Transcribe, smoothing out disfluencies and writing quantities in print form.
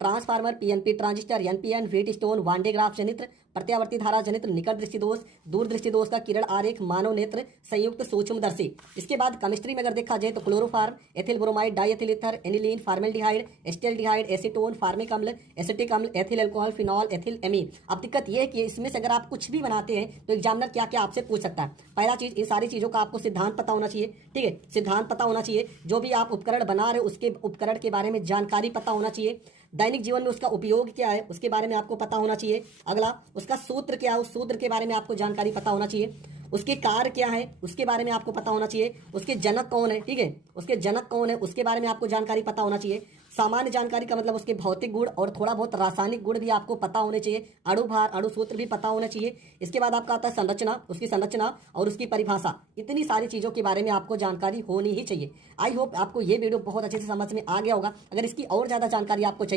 Transformer, PNP transistor, NPN, Wheatstone, van de Graaff जनित्र, प्रत्यावर्ती धारा जनित्र, निकट दृष्टि दोष, दूर दृष्टि दोष का किरण आरेख, मानव नेत्र, संयुक्त सूक्ष्मदर्शी। इसके बाद केमिस्ट्री में अगर देखा जाए तो chloroform, ethyl bromide, diethyl ether, aniline, formaldehyde, acetaldehyde, acetone, formic अम्ल, एसिटिक अम्ल, ethyl alcohol, phenol, ethyl amine. अब दिक्कत यह है कि इसमें से अगर आप कुछ भी बनाते हैं तो एग्जामिनर क्या क्या आपसे पूछ सकता है। पहला चीज, इन सारी चीजों का आपको सिद्धांत पता होना चाहिए। ठीक है, सिद्धांत पता होना चाहिए। जो भी आप उपकरण बना रहे हो उसके उपकरण के बारे में जानकारी पता होना चाहिए। दैनिक जीवन में उसका उपयोग क्या है उसके बारे में आपको पता होना चाहिए। अगला, उसका सूत्र क्या है, उस सूत्र के बारे में आपको जानकारी पता होना चाहिए। उसके कार्य क्या है उसके बारे में आपको पता होना चाहिए। उसके जनक कौन है, ठीक है, उसके जनक कौन है उसके बारे में आपको जानकारी पता होना चाहिए। सामान्य जानकारी का मतलब उसके भौतिक गुण और थोड़ा बहुत रासायनिक गुण भी आपको पता होने चाहिए। अणु भार, अणु सूत्र भी पता होना चाहिए। इसके बाद आपका आता है संरचना, उसकी संरचना और उसकी परिभाषा। इतनी सारी चीजों के बारे में आपको जानकारी होनी ही चाहिए। आई होप आपको ये वीडियो बहुत अच्छे से समझ में आ गया होगा। अगर इसकी और ज्यादा जानकारी आपको चाहिए